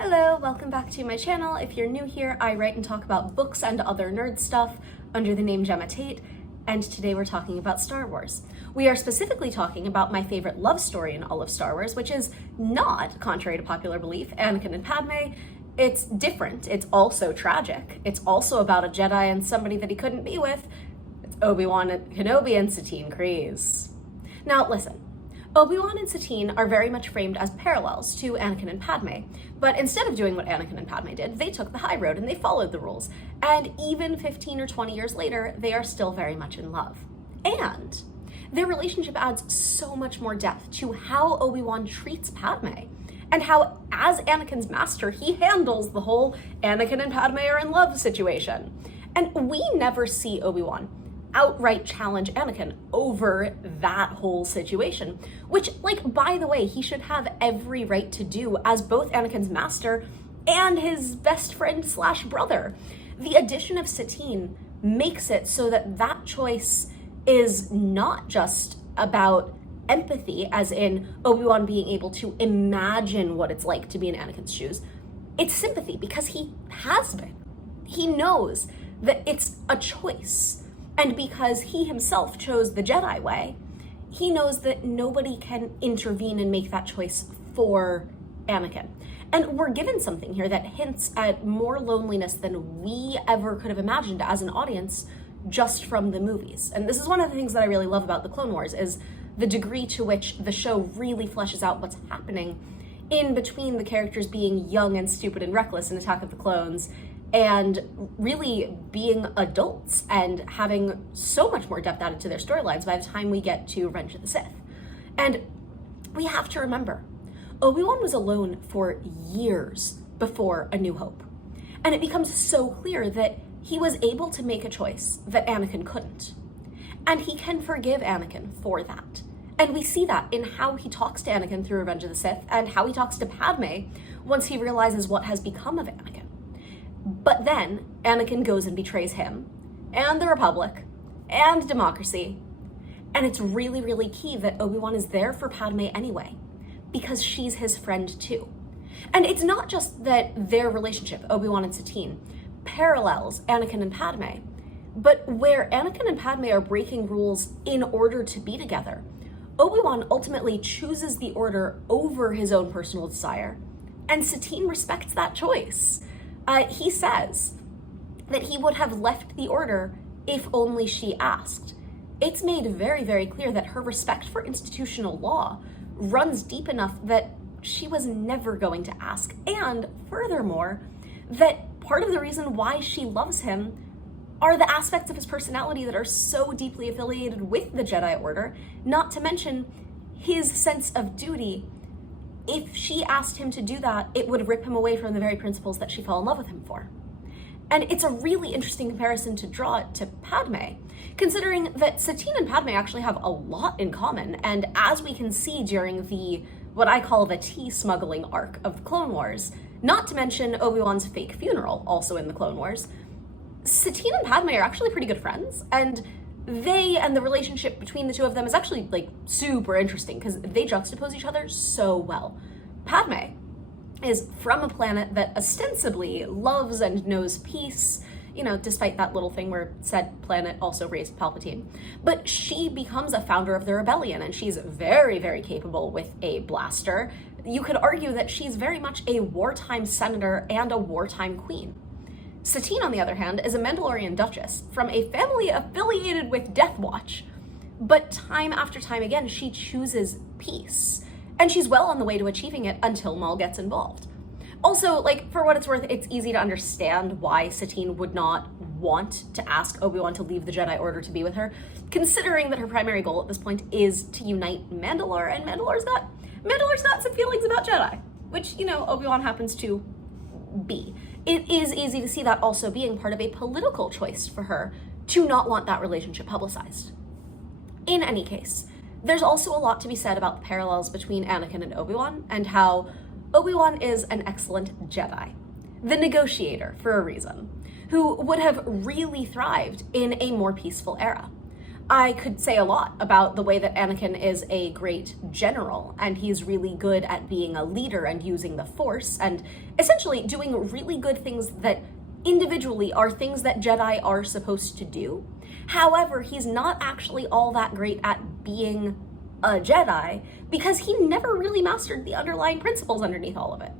Hello, welcome back to my channel. If you're new here, I write and talk about books and other nerd stuff under the name Gemma Tate, and today we're talking about Star Wars. We are specifically talking about my favorite love story in all of Star Wars, which is not, contrary to popular belief, Anakin and Padme. It's different. It's also tragic. It's also about a Jedi and somebody that he couldn't be with. It's Obi-Wan and Kenobi and Satine Kryze. Now listen, Obi-Wan and Satine are very much framed as parallels to Anakin and Padme, but instead of doing what Anakin and Padme did, they took the high road and they followed the rules. And even 15 or 20 years later, they are still very much in love. And their relationship adds so much more depth to how Obi-Wan treats Padme, and how, as Anakin's master, he handles the whole Anakin and Padme are in love situation. And we never see Obi-Wan outright challenge Anakin over that whole situation, which, like, by the way, he should have every right to do as both Anakin's master and his best friend slash brother. The addition of Satine makes it so that that choice is not just about empathy, as in Obi-Wan being able to imagine what it's like to be in Anakin's shoes. It's sympathy, because he has been. He knows that it's a choice. And because he himself chose the Jedi way, he knows that nobody can intervene and make that choice for Anakin. And we're given something here that hints at more loneliness than we ever could have imagined as an audience just from the movies. And this is one of the things that I really love about the Clone Wars, is the degree to which the show really fleshes out what's happening in between the characters being young and stupid and reckless in Attack of the Clones, and really being adults and having so much more depth added to their storylines by the time we get to Revenge of the Sith. And we have to remember, Obi-Wan was alone for years before A New Hope. And it becomes so clear that he was able to make a choice that Anakin couldn't. And he can forgive Anakin for that. And we see that in how he talks to Anakin through Revenge of the Sith, and how he talks to Padme once he realizes what has become of Anakin. But then Anakin goes and betrays him, and the Republic, and democracy. And it's really, really key that Obi-Wan is there for Padme anyway, because she's his friend too. And it's not just that their relationship, Obi-Wan and Satine, parallels Anakin and Padme, but where Anakin and Padme are breaking rules in order to be together, Obi-Wan ultimately chooses the Order over his own personal desire, and Satine respects that choice. He says that he would have left the Order if only she asked. It's made very, very clear that her respect for institutional law runs deep enough that she was never going to ask. And furthermore, that part of the reason why she loves him are the aspects of his personality that are so deeply affiliated with the Jedi Order, not to mention his sense of duty. If she asked him to do that, it would rip him away from the very principles that she fell in love with him for. And it's a really interesting comparison to draw to Padme, considering that Satine and Padme actually have a lot in common. And as we can see during the, what I call the tea smuggling arc of the Clone Wars, not to mention Obi-Wan's fake funeral, also in the Clone Wars, Satine and Padme are actually pretty good friends, and they and the relationship between the two of them is actually, like, super interesting because they juxtapose each other so well. Padme is from a planet that ostensibly loves and knows peace, you know, despite that little thing where said planet also raised Palpatine. But she becomes a founder of the rebellion, and she's very, very capable with a blaster. You could argue that she's very much a wartime senator and a wartime queen. Satine, on the other hand, is a Mandalorian duchess from a family affiliated with Death Watch. But time after time again, she chooses peace. And she's well on the way to achieving it until Maul gets involved. Also, like, for what it's worth, it's easy to understand why Satine would not want to ask Obi-Wan to leave the Jedi Order to be with her, considering that her primary goal at this point is to unite Mandalore, and Mandalore's got some feelings about Jedi, which, you know, Obi-Wan happens to be. It is easy to see that also being part of a political choice for her to not want that relationship publicized. In any case, there's also a lot to be said about the parallels between Anakin and Obi-Wan, and how Obi-Wan is an excellent Jedi, the negotiator for a reason, who would have really thrived in a more peaceful era. I could say a lot about the way that Anakin is a great general, and he's really good at being a leader and using the Force, and essentially doing really good things that individually are things that Jedi are supposed to do. However, he's not actually all that great at being a Jedi because he never really mastered the underlying principles underneath all of it.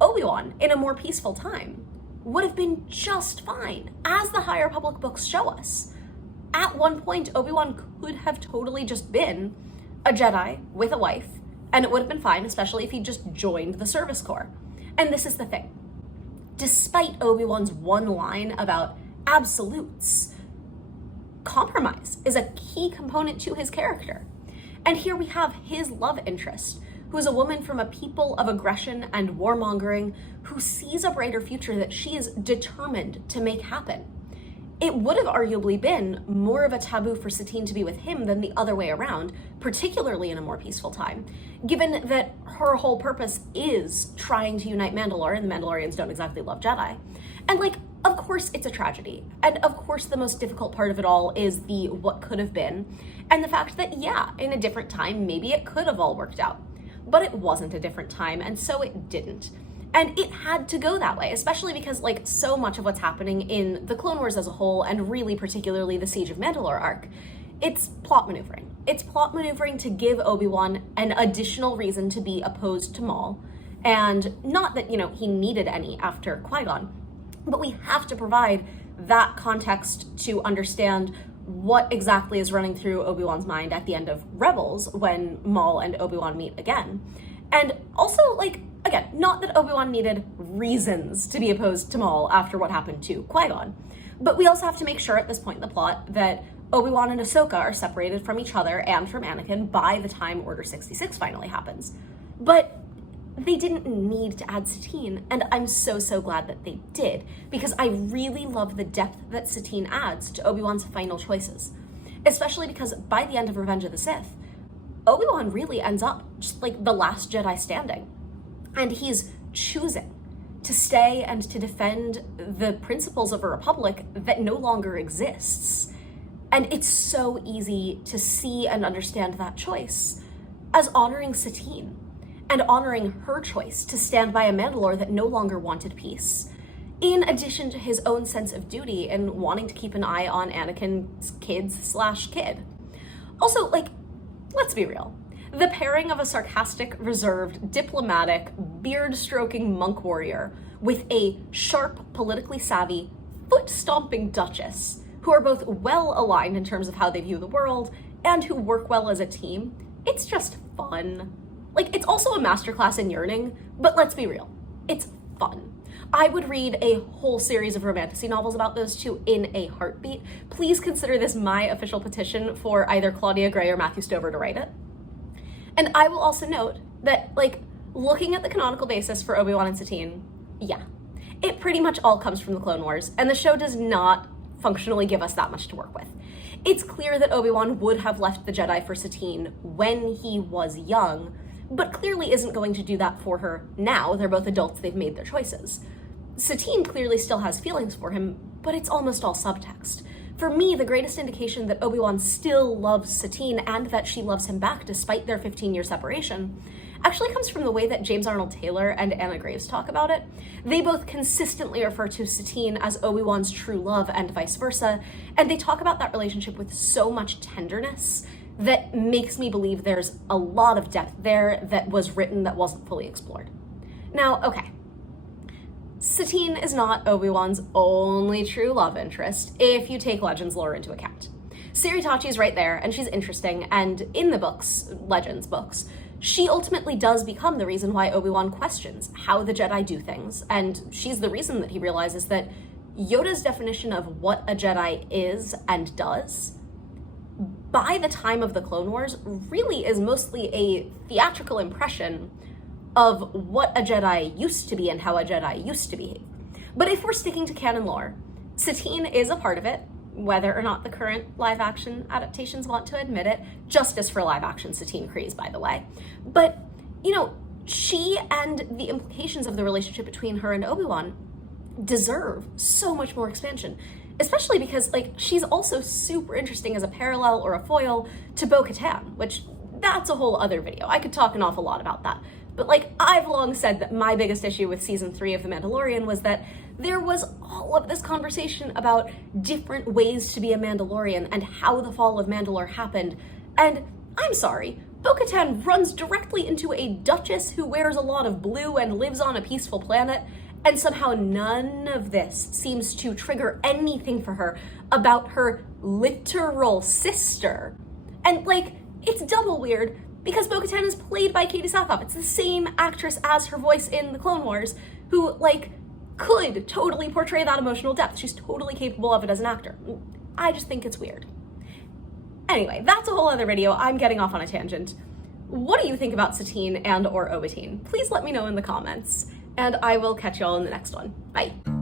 Obi-Wan, in a more peaceful time, would have been just fine, as the High Republic books show us. At one point, Obi-Wan could have totally just been a Jedi with a wife, and it would have been fine, especially if he just joined the service corps. And this is the thing. Despite Obi-Wan's one line about absolutes, compromise is a key component to his character. And here we have his love interest, who is a woman from a people of aggression and warmongering who sees a brighter future that she is determined to make happen. It would have arguably been more of a taboo for Satine to be with him than the other way around, particularly in a more peaceful time, given that her whole purpose is trying to unite Mandalore, and the Mandalorians don't exactly love Jedi. And of course it's a tragedy. And of course the most difficult part of it all is the what could have been, and the fact that, yeah, in a different time, maybe it could have all worked out. But it wasn't a different time, and so it didn't. And it had to go that way, especially because so much of what's happening in the Clone Wars as a whole, and really particularly the Siege of Mandalore arc, it's plot maneuvering. It's plot maneuvering to give Obi-Wan an additional reason to be opposed to Maul. And not that, he needed any after Qui-Gon, but we have to provide that context to understand what exactly is running through Obi-Wan's mind at the end of Rebels when Maul and Obi-Wan meet again. And also, again, not that Obi-Wan needed reasons to be opposed to Maul after what happened to Qui-Gon, but we also have to make sure at this point in the plot that Obi-Wan and Ahsoka are separated from each other and from Anakin by the time Order 66 finally happens. But they didn't need to add Satine, and I'm so glad that they did, because I really love the depth that Satine adds to Obi-Wan's final choices, especially because by the end of Revenge of the Sith, Obi-Wan really ends up just the last Jedi standing. And he's choosing to stay and to defend the principles of a republic that no longer exists. And it's so easy to see and understand that choice as honoring Satine and honoring her choice to stand by a Mandalore that no longer wanted peace, in addition to his own sense of duty and wanting to keep an eye on Anakin's kids/kid. Also, let's be real. The pairing of a sarcastic, reserved, diplomatic, beard-stroking monk warrior with a sharp, politically savvy, foot-stomping duchess, who are both well-aligned in terms of how they view the world and who work well as a team, it's just fun. It's also a masterclass in yearning, but let's be real, it's fun. I would read a whole series of romantasy novels about those two in a heartbeat. Please consider this my official petition for either Claudia Gray or Matthew Stover to write it. And I will also note that, looking at the canonical basis for Obi-Wan and Satine, yeah, it pretty much all comes from the Clone Wars, and the show does not functionally give us that much to work with. It's clear that Obi-Wan would have left the Jedi for Satine when he was young, but clearly isn't going to do that for her now. They're both adults, they've made their choices. Satine clearly still has feelings for him, but it's almost all subtext. For me, the greatest indication that Obi-Wan still loves Satine and that she loves him back despite their 15-year separation actually comes from the way that James Arnold Taylor and Anna Graves talk about it. They both consistently refer to Satine as Obi-Wan's true love and vice versa, and they talk about that relationship with so much tenderness that makes me believe there's a lot of depth there that was written that wasn't fully explored. Now, okay, Satine is not Obi-Wan's only true love interest if you take Legends lore into account. Siritachi's right there, and she's interesting, and in the books, Legends books, she ultimately does become the reason why Obi-Wan questions how the Jedi do things, and she's the reason that he realizes that Yoda's definition of what a Jedi is and does, by the time of the Clone Wars, really is mostly a theatrical impression of what a Jedi used to be and how a Jedi used to behave. But if we're sticking to canon lore, Satine is a part of it, whether or not the current live-action adaptations want to admit it. Justice for live-action Satine Kryze, by the way. But, she and the implications of the relationship between her and Obi-Wan deserve so much more expansion, especially because, like, she's also super interesting as a parallel or a foil to Bo-Katan, which that's a whole other video. I could talk an awful lot about that. But, like, I've long said that my biggest issue with season 3 of The Mandalorian was that there was all of this conversation about different ways to be a Mandalorian and how the fall of Mandalore happened. And I'm sorry, Bo-Katan runs directly into a duchess who wears a lot of blue and lives on a peaceful planet, and somehow none of this seems to trigger anything for her about her literal sister. And, like, it's double weird because Bo-Katan is played by Katie Sackhoff. It's the same actress as her voice in the Clone Wars, who, like, could totally portray that emotional depth. She's totally capable of it as an actor. I just think it's weird. Anyway, that's a whole other video. I'm getting off on a tangent. What do you think about Satine and or Obi-Wan? Please let me know in the comments, and I will catch y'all in the next one. Bye.